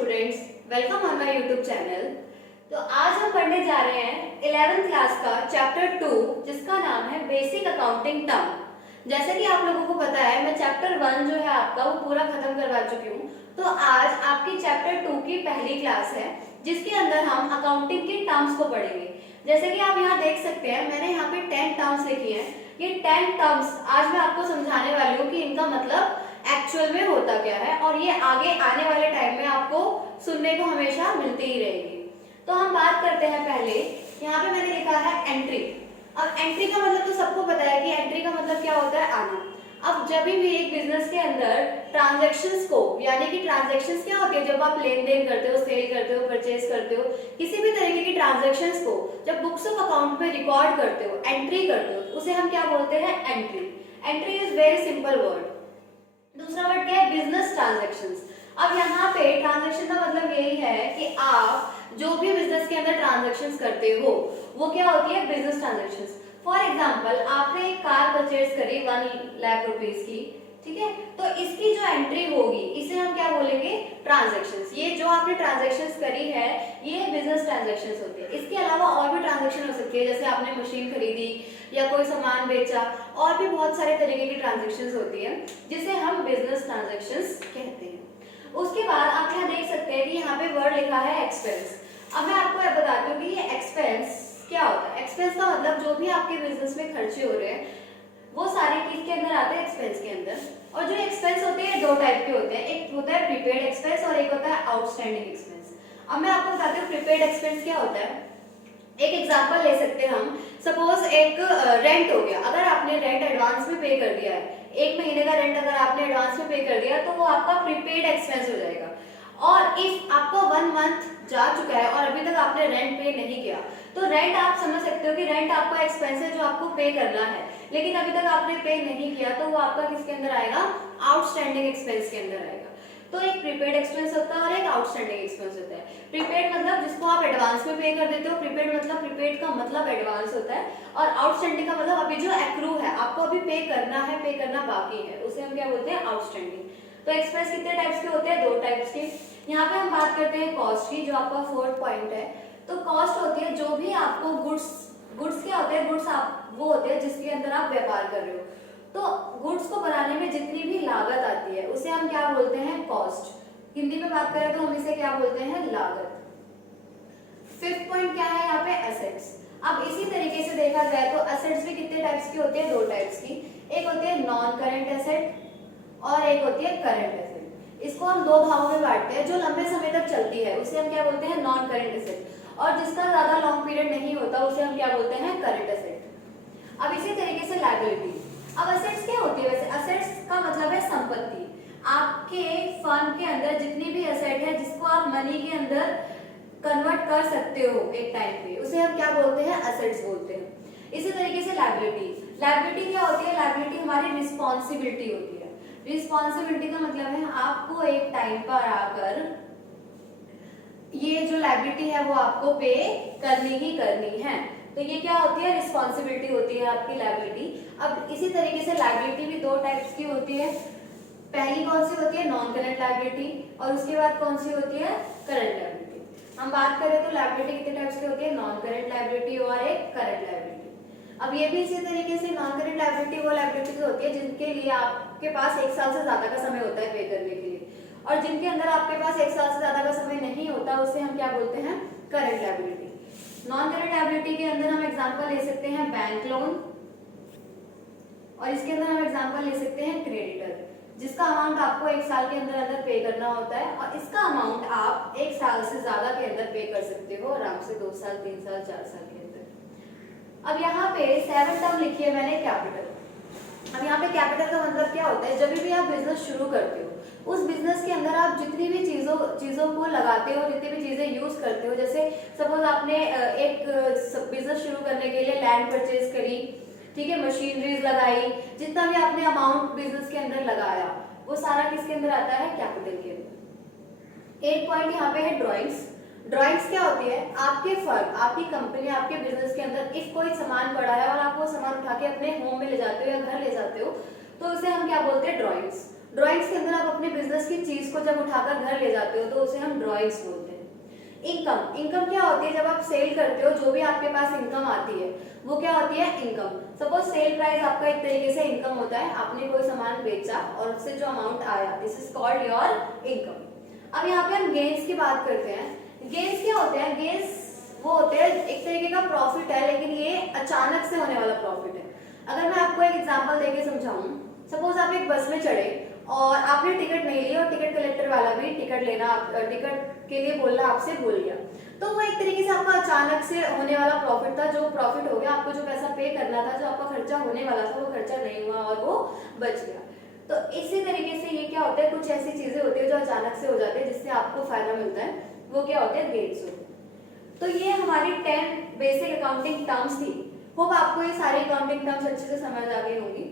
Students, welcome on my YouTube channel. तो आज हम पढ़ने जा रहे हैं 11th क्लास का चैप्टर 2 जिसका नाम है बेसिक अकाउंटिंग टर्म। जैसे कि आप लोगों को पता है मैं चैप्टर 1 जो है आपका वो पूरा खत्म करवा चुकी हूँ। तो आज आपकी चैप्टर 2 की पहली क्लास है जिसके अंदर हम अकाउंटिंग के टर्म्स को पढ़ेंगे। जैसे कि आप यहाँ देख सकते हैं मैंने यहाँ पे 10 टर्म्स लिखी हैं। ये 10 टर्म्स आज मैं आपको समझाने वाली हूँ कि इनका मतलब एक्चुअल में होता क्या है और ये आगे आने वाले टाइम में आपको सुनने को हमेशा मिलती ही रहेगी। तो हम बात करते हैं पहले, यहाँ पे मैंने लिखा है एंट्री। अब एंट्री का मतलब तो सबको पता है कि एंट्री का मतलब क्या होता है, आना। अब जब भी एक बिजनेस के अंदर ट्रांजैक्शंस को, यानी कि ट्रांजैक्शंस क्या होती है, जब आप लेन देन करते हो, सेल करते हो, परचेज करते हो, किसी भी तरीके की ट्रांजैक्शंस को जब बुक्स ऑफ अकाउंट में रिकॉर्ड करते हो, एंट्री करते हो, उसे हम क्या बोलते हैं, entry. Entry is very simple word. दूसरा वर्ड क्या है, बिजनेस ट्रांजैक्शंस। अब यहाँ पे ट्रांजैक्शन का मतलब यही है कि आप जो भी बिजनेस के अंदर ट्रांजैक्शंस करते हो वो क्या होती है, बिजनेस ट्रांजैक्शंस। फॉर एग्जांपल आपने एक कार परचेज करी 1 लाख रुपीस की, ठीक है, तो इसकी जो एंट्री होगी इसे हम क्या बोलेंगे, ट्रांजैक्शंस। ये जो आपने ट्रांजैक्शंस करी है ये बिजनेस ट्रांजैक्शंस होती है। इसके अलावा और भी ट्रांजैक्शन हो सकती है, जैसे आपने मशीन खरीदी या कोई सामान बेचा, और भी बहुत सारे तरीके की ट्रांजैक्शंस होती है जिसे हम बिजनेस ट्रांजैक्शंस कहते हैं। उसके बाद आप यहाँ देख सकते हैं कि यहाँ पे वर्ड लिखा है एक्सपेंस। अब मैं आपको ये बताती हूँ कि ये एक्सपेंस क्या होता है। एक्सपेंस का मतलब जो भी आपके बिजनेस में खर्चे हो रहे हैं वो सारे किसके अंदर आते हैं, एक्सपेंस के अंदर। और जो एक्सपेंस होते हैं दो टाइप के होते हैं, एक होता है प्रीपेड एक्सपेंस और एक होता है आउटस्टैंडिंग एक्सपेंस। अब मैं आपको बताती हूँ प्रीपेड एक्सपेंस क्या होता है। एक एग्जांपल ले सकते हैं हम, सपोज एक रेंट हो गया। अगर आपने रेंट एडवांस में पे कर दिया है, 1 महीने का रेंट अगर आपने एडवांस में पे कर दिया तो वो आपका प्रीपेड एक्सपेंस हो जाएगा। और इफ आपका 1 मंथ जा चुका है और अभी तक आपने रेंट पे नहीं किया तो रेंट आप समझ सकते हो कि रेंट आपका एक्सपेंस है जो आपको पे करना है, लेकिन अभी तक आपने पे नहीं किया तो वो आपका किसके अंदर आएगा, आउटस्टैंडिंग एक्सपेंस के अंदर आएगा। तो एक प्रीपेड एक्सपेंस होता है और एक आउटस्टैंडिंग एक्सपेंस होता है। प्रीपेड मतलब जिसको आप एडवांस में पे कर देते हो, प्रीपेड मतलब प्रीपेड का मतलब एडवांस होता है, और आउटस्टैंडिंग का मतलब अभी जो एक्रू है, आपको अभी पे करना है, पे करना बाकी है, उसे हम क्या बोलते हैं, आउटस्टैंडिंग। तो एक्सपेंस कितने टाइप्स के होते हैं, 2 टाइप्स के। यहाँ पे हम बात करते हैं कॉस्ट की, जो आपका 4th पॉइंट है। तो कॉस्ट होती है जो भी आपको गुड्स क्या होते हैं, गुड्स आप वो होते हैं जिसके अंदर आप व्यापार कर रहे हो। तो गुड्स को बनाने में जितनी भी लागत आती है उसे हम क्या बोलते हैं, कॉस्ट। हिंदी में बात करें तो हम इसे क्या बोलते हैं, लागत। 5th पॉइंट क्या है यहाँ पे, एसेट्स। अब इसी तरीके से देखा जाए तो एसेट्स भी कितने टाइप्स की होती है, 2 टाइप्स की। एक होती है नॉन करंट एसेट और एक होती है करंट एसेट। इसको हम 2 भागों में बांटते हैं। जो लंबे समय तक चलती है उसे हम क्या बोलते हैं, नॉन करंट एसेट, और जिसका ज्यादा लॉन्ग पीरियड नहीं होता उसे हम क्या बोलते हैं, करंट एसेट। अब इसी तरीके से लायबिलिटी। अब एसेट्स क्या होती है, वैसे एसेट्स का मतलब है संपत्ति। आपके फर्म के अंदर जितनी भी एसेट है जिसको आप मनी के अंदर कन्वर्ट कर सकते हो एक टाइम पे, उसे हम क्या बोलते हैं, एसेट्स बोलते हैं। इसी तरीके से लायबिलिटी। लायबिलिटी क्या होती है, लायबिलिटी हमारी रिस्पॉन्सिबिलिटी होती है। रिस्पॉन्सिबिलिटी का मतलब है आपको एक टाइम पर आकर ये जो लायबिलिटी है वो आपको पे करनी ही करनी है। तो ये क्या होती है, रिस्पॉन्सिबिलिटी होती है आपकी लायबिलिटी। अब इसी तरीके से लायबिलिटी भी 2 टाइप्स की होती है। पहली कौन सी होती है, नॉन करंट लायबिलिटी, और उसके बाद कौन सी होती है, करंट लायबिलिटी। हम बात करें तो लायबिलिटी कितने टाइप्स की होती है, नॉन करंट लायबिलिटी और एक करंट लायबिलिटी। अब ये भी इसी तरीके से नॉन करंट लायबिलिटी वो लायबिलिटी होती है जिनके लिए आपके पास 1 साल से ज्यादा का समय होता है पे करने के लिए, और जिनके अंदर आपके पास 1 साल से ज्यादा का समय नहीं होता उसे हम क्या बोलते हैं, current liability. Non current liability के अंदर हम एग्जांपल ले सकते हैं बैंक लोन, और इसके अंदर हम एग्जांपल ले सकते हैं क्रेडिटर, जिसका अमाउंट आपको 1 साल के अंदर अंदर पे करना होता है, और इसका अमाउंट आप 1 साल से ज्यादा के अंदर पे कर सकते हो आराम से, 2 साल, 3 साल, 4 साल के अंदर। अब यहाँ पे 7 टर्म लिखी है मैंने, कैपिटल। अब यहाँ पे कैपिटल का मतलब क्या होता है, जब भी आप बिजनेस शुरू करते हो उस बिजनेस के अंदर आप जितनी भी चीजों को लगाते हो, जितनी भी चीजें यूज करते हो, जैसे सपोज आपने एक बिजनेस शुरू करने के लिए लैंड परचेज करी, ठीक है, मशीनरीज लगाई, जितना भी आपने अमाउंट बिजनेस के अंदर लगाया वो सारा किसके अंदर आता है, कैपिटल के अंदर। 8 पॉइंट यहाँ पे है ड्राइंग्स। ड्राइंग्स क्या होती है, आपके फर्म, आपकी कंपनी, आपके बिजनेस के अंदर इफ कोई सामान पड़ा है और आप वो सामान उठा के अपने होम में ले जाते हो या घर ले जाते हो तो उसे हम क्या बोलते हैं, ड्राइंग्स। ड्राइंग्स के अंदर आप अपने बिजनेस की चीज को जब उठाकर घर ले जाते हो तो उसे हम ड्राइंग्स बोलते हैं। इनकम, इनकम क्या होती है? जब आप सेल करते हो जो भी आपके पास इनकम आती है वो क्या होती है? इनकम। सपोज सेल प्राइस आपका एक तरीके से इनकम होता है, आपने कोई सामान बेचा और उससे जो अमाउंट आया, this is called your income. अब यहाँ पे हम गेन्स की बात करते हैं। गेन्स क्या होते हैं? गेन्स वो होते हैं एक तरीके का प्रॉफिट है, लेकिन ये अचानक से होने वाला प्रॉफिट है। अगर मैं आपको एक एग्जांपल देके समझाऊं, सपोज आप एक बस में चढ़े और आपने टिकट नहीं ली और टिकट कलेक्टर वाला भी टिकट टिकट के लिए बोलना आपसे भूल गया, तो वो एक तरीके से आपका अचानक से होने वाला प्रॉफिट था। जो प्रॉफिट हो गया, आपको जो पैसा पे करना था, जो आपका खर्चा होने वाला था, वो खर्चा नहीं हुआ और वो बच गया। तो इसी तरीके से ये क्या होता है, कुछ ऐसी चीजें होती है जो अचानक से हो जाती है जिससे आपको फायदा मिलता है, वो क्या होते हैं? गेन्स होते हैं। तो ये हमारी 10 बेसिक अकाउंटिंग टर्म्स थी। होप आपको ये सारी अकाउंटिंग टर्म्स अच्छे से समझ आ गई होंगी।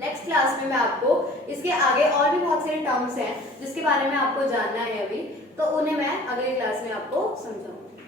नेक्स्ट क्लास में मैं आपको इसके आगे और भी बहुत सारे टर्म्स हैं जिसके बारे में आपको जानना है अभी, तो उन्हें मैं अगली क्लास में आपको समझाऊंगी।